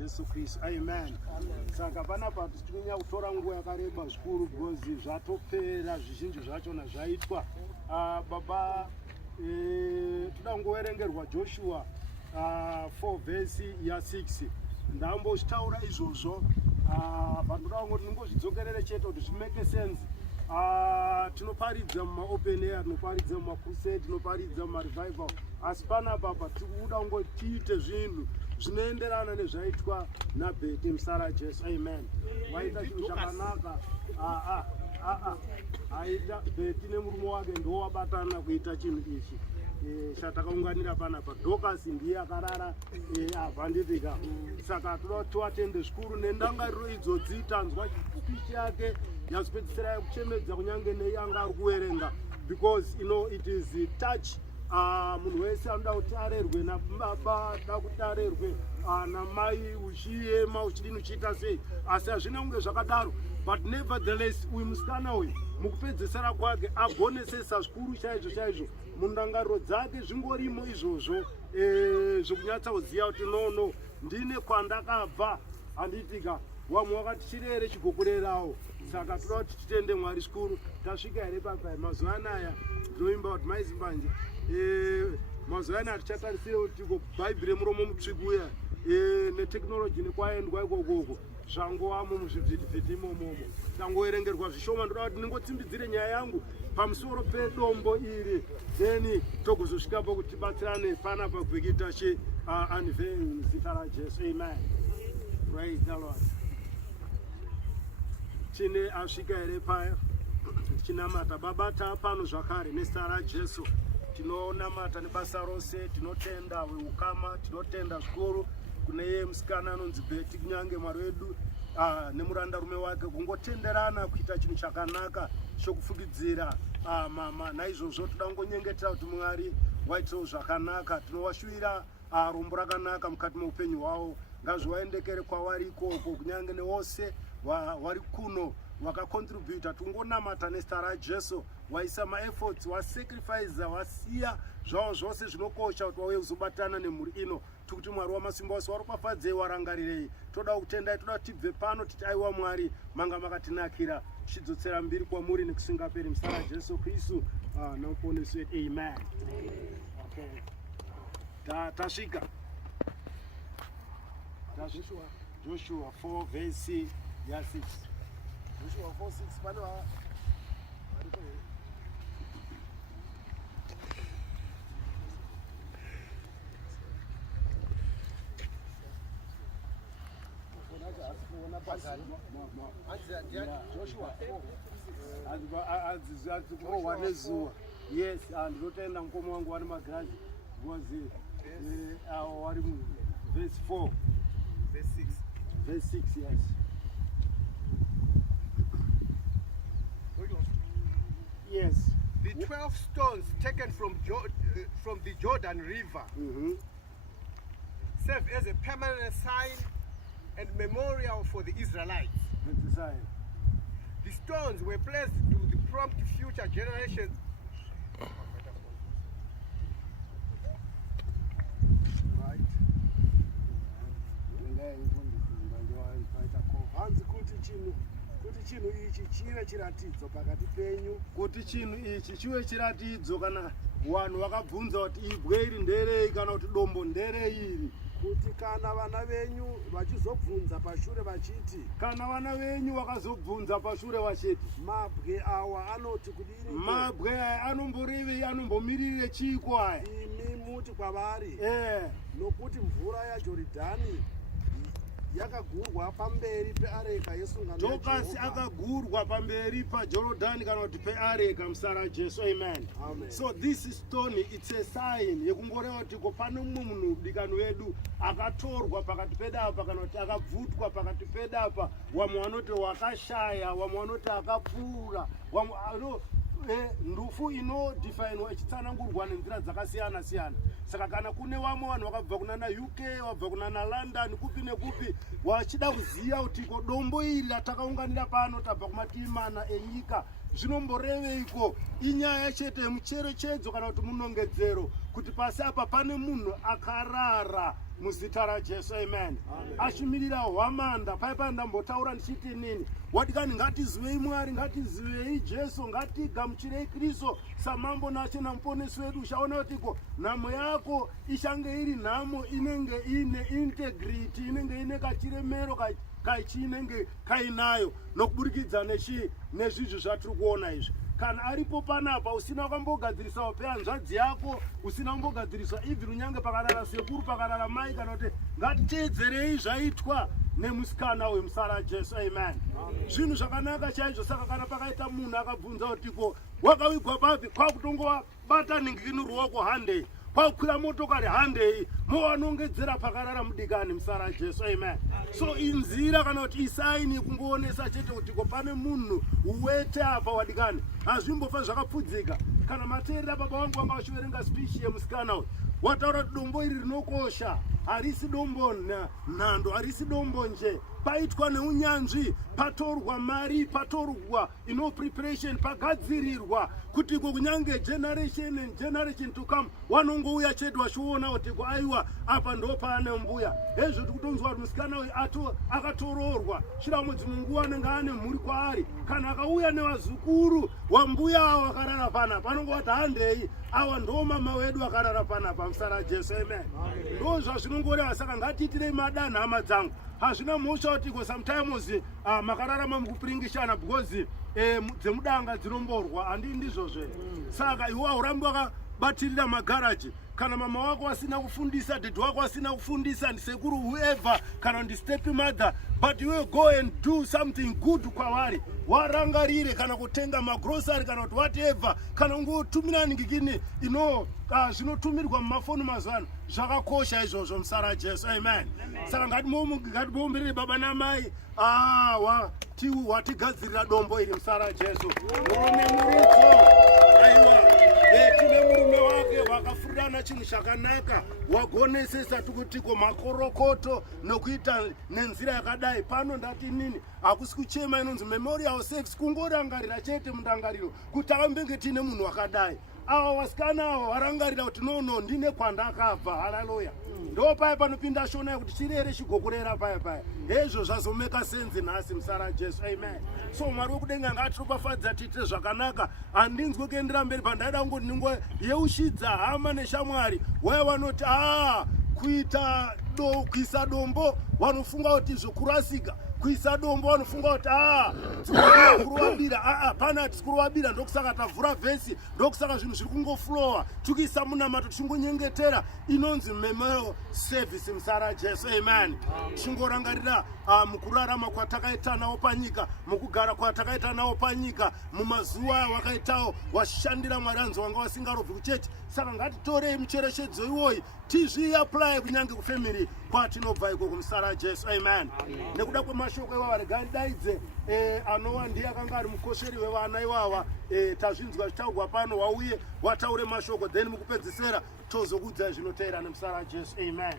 Jesu Kristu. Amen. Saka panapa tinonya kutora nguva yakareba zvikuru because zvatopera zvizhinji zvachona zvaitwa. Baba toda kungoverengerwa Joshua 4 vhesi ya6. Ndambotaura izvozvo vandoda kungoti ningozvidzokerere chete kuti zvimake sense. Tinoparidza mumaopen air, tinoparidza mumakrusade, tinoparidza mumarevival, asi panapa tikuda kungoti tiite zvinhu zvinoenderana nezvaitwa naBheti Msara Jesu. Amen. Waita chinhu chakanaka. Aita Bheti nemurume wake ndowabatana kuita chinhu ichi chatakaunganira panapa. Dorcas ndiye akarara abhanditika. Saka toda tiwatende zvikuru nendangariro idzodzi. Tanzwa speech yake yazopedzisira yekuchemedza kunyange neiyanga ari kuverenga, because it is touch. Munhu wese anoda kuti arerwe nababa, da kuti arerwe namai, uchiyema uchidini uchiita sei, asi hazvina kunge zvakadaro. But nevertheless uyu musikana uyu mukupedzisira kwake agonesesa zvikuru chaizvo mundangariro dzake zvingorimo izvozvo zvekunyatsa kuziva kuti no ndine kwandakabva handitika wamwe wakati chirere chigokurerawo. Saka toda kuti titende Mwari zvikuru. Tasvika here papai mazuva anaya tinoimba kuti maizimbanje mazuva anaya tichatarisire kuti bhaibheri muromo mutsviku uya neteknoloji nekwaendwa ikokoko zvangowamo muzvivhitivhiti imomomo. Tangoverengerwa zvishoma. Ndoda kuti ningotsimbidzire nyaya yangu pamusoro pedombo iri, then togozosvikapo kuti tibatsirane panapa kuita unveiling zita raJesu. Amen. Praise the Lord. Tine asvika here paya tichinamata baba tapano zvakare nezita raJesu. Tinonamata nebasa rose, tinotenda weukama, tinotenda zvikuru kune iye musikana anonzi Bheti, kunyange Mwari wedu nemurandarume wake kungotenderana kuita chinhu chakanaka chokufukidzira mama. Naizvozvo toda kungonyengetera kuti Mwari waitawo zvakanaka. Tinowashuvira rombo rakanaka mukati meupenyu hwavo. Ngazvivaendekere kwavari ikoko, kunyange nevose vari kuno wakakontributa. Tungonamata nezita raJesu, waisa maefforts, wasacrifice, wasiya zvavo zvose zvinokosha kuti wauye kuzobatana nemhuri ino. Tikuti Mwari wamasimba ose waropafadzei, warangarirei. Toda kutendai, toda kuti tibve pano titi aiwa Mwari manga makatinakira. Tichidzotsera mbiri kwamuri nekusingaperi muzita raJesu Kristu namuponesi wedu. Amen. Okay. Tasvika Joshua 4 vhesi ya6. Joshua 4:6 pane varipo here. Joshua 4 nezuva. Yes, ndinotenda mukoma wangu wane magirazi because wari verse 4 verse 6 yes. Yes. The 12 stones taken from the Jordan River serve as a permanent sign and memorial for the Israelites. That's the sign. The stones were placed to prompt future generations kuti chinhu ichi chive chiratidzo pakati penyu, kuti chinhu ichi chive chiratidzo kana vanhu vakabvunza kuti ibwe iri nderei kana kuti dombo ndereiri, kuti kana vana venyu vachizobvunza pashure vachiti, kana vana venyu vakazobvunza pashure vachiti mabwe awa anoti kudini, mabwe aya anomborivi anombomirire chiko aya, imi muti kwavari nokuti mvura yaJorodhani yakagurwa pamberi peareka yesungano. Dorcas akagurwa pamberi paJorodhani kana kuti peareka muzita raJesu. Amen. So this stone, it's a sign yekungoreva kuti pane mumwe munhu dikani wedu akatorwa pakati pedapa kana kuti akabvutwa pakati pedapa. Wamwe vanoti wakashaya, wamwe vanoti akapfuura, wamwe ndufu inodhifainwa ichitsanangurwa nenzira dzakasiyana siyana. Saka kana kune vamwe vanhu vakabva kunana UK, vabva kunana London, kupi nekupi, wachida kuziva kuti dombo iri ratakaunganira pano tabva kumativi mana enyika zvinomboreveiko, inyaya chete yemucherechedzo kana kuti munongedzero kuti pasi apa pane munhu akarara muzita raJesu. Amen. Ashimirira hwamanda paipa ndambotaura ndichiti nini wadikani ngatizivei Mwari, ngatizivei Jesu, ngatigamuchirei Kristu samambo nacho namuponesi wedu. Uchaona kutiko nhamo yako ichange iri nhamo inenge ine integrity, inenge ine kachiremero kachinenge kainayo nokuburikidza nezvizvi zvatiri kuona izvi. Kana aripo panapa usina wakambogadzirisa wape hanzvadzi yako, usina kumbogadzirisa ibvi runyange pakarara sekuru, pakarara mai, kana kuti ngatiteedzerei zvaitwa nemusikana wemusara raJesu. Amen. Zvinhu zvakanaka chaizvo. Saka kana pakaita munhu akabvunza kutiko wakawigwa papi, kwakutongobata ningikini ruoko handei, kwakukwira motokari handei, mowanongedzera pakarara mudikani musara raJesu. Amen. So inzira kana kuti isaini kungoonesa chete kuti pane munhu uwete apa wadikani, hazvimbofa zvakapfudzika. Kana mateerera baba wangu wanga vachiverenga spichi yemusikana uyu, wataura kuti dombo iri rinokosha, harisi dombo nhando, harisi dombo nje, paitwa neunyanzvi, patorwa mari, patorwa preparation, pagadzirirwa kuti kunyange generation and generation to come wanongouya chete vachiona kuti aiwa apa ndo paane mbuya. Hezvo tikutonzwa kuti musikana uyu akatororwa shira mudzi munguva anenge ane mhuri kwaari. Kana akauya nevazukuru wambuya avo vakarara panapa, anongovati handei, awa ndo mama wedu vakarara panapa musara raJesu. Amen. Ndo zvazvinongoreva. Saka ngatiitirei madanha hama dzangu. Hazvina mhosva kuti sometimes makararama mukupiringishana because dzemudanga dzinomborwa, handii ndizvozve. Saka iwe haurambi wakabatirira magaraji. Kana mama wako asina kufundisa, dad wako asina kufundisa, ndisekuru whoever, kana ndistep mother, but you will go and do something good kwavari. Warangarire kana kutenga magrocery kana kuti whatever, kana ungotumira ningikini zvinotumirwa mumafoni mazano, zvakakosha izvozvo musara raJesu. Amen. Saka ngatimuombirire baba namai watigadzirira dombo iri musara raJesu. Murume muridzo, aiwa, tine murume wake wakafurirana chinhu chakanaka, wagonesesa tikutiko makorokoto nokuita nenzira yakadai. Pano ndati nini, hakusi kuchema, inonzi memorial service, kungorangarira chete mundangariro kuti akambenge tine munhu wakadai. Ava vasikana ava varangarira kuti nono ndine kwandakabva. Haleluya. Ndo paya panopinda shona kuti chirere chigokurera paya. Hezvo zvazomeka sense nhasi musara raJesu. Amen. So Mwari wekudenga ngatiropafadza tiite zvakanaka. Handinzwe kuendera mberi pandaida kungoti ningoyeushidza hama neshamwari waya vanoti kuisa dombo vanofunga kuti zvokurasika, kuisa dombo vanofunga kuti tikurovabira. Pana tikurovabira, ndokusaka tavhura vhesi, ndokusaka zvinhu zviri kungoflowa, tukiisa munamato tichingonyengetera. Inonzi memorial service musara raJesu. Amen. Tichingorangarira mukurarama kwatakaita nawo panyika, mukugara kwatakaita nawo panyika, mumazuva wakaitawo washandira Mwari anzi wanga wasingarobvi kuchechi. Saka ngatitorei mucherechedzo iwoyi tizviapply kunyange kufamily kwatinobva iko kumusara raJesu. Amen. Nekuda kwemashoko iwawa regai daidze anova ndiye akanga ari mukosheri wevana iwawa. Tazvinzwa zvitaurwa pano, wauye wataure mashoko, then mukupedzisira tozokuudzai zvinoteerana musara raJesu. Amen.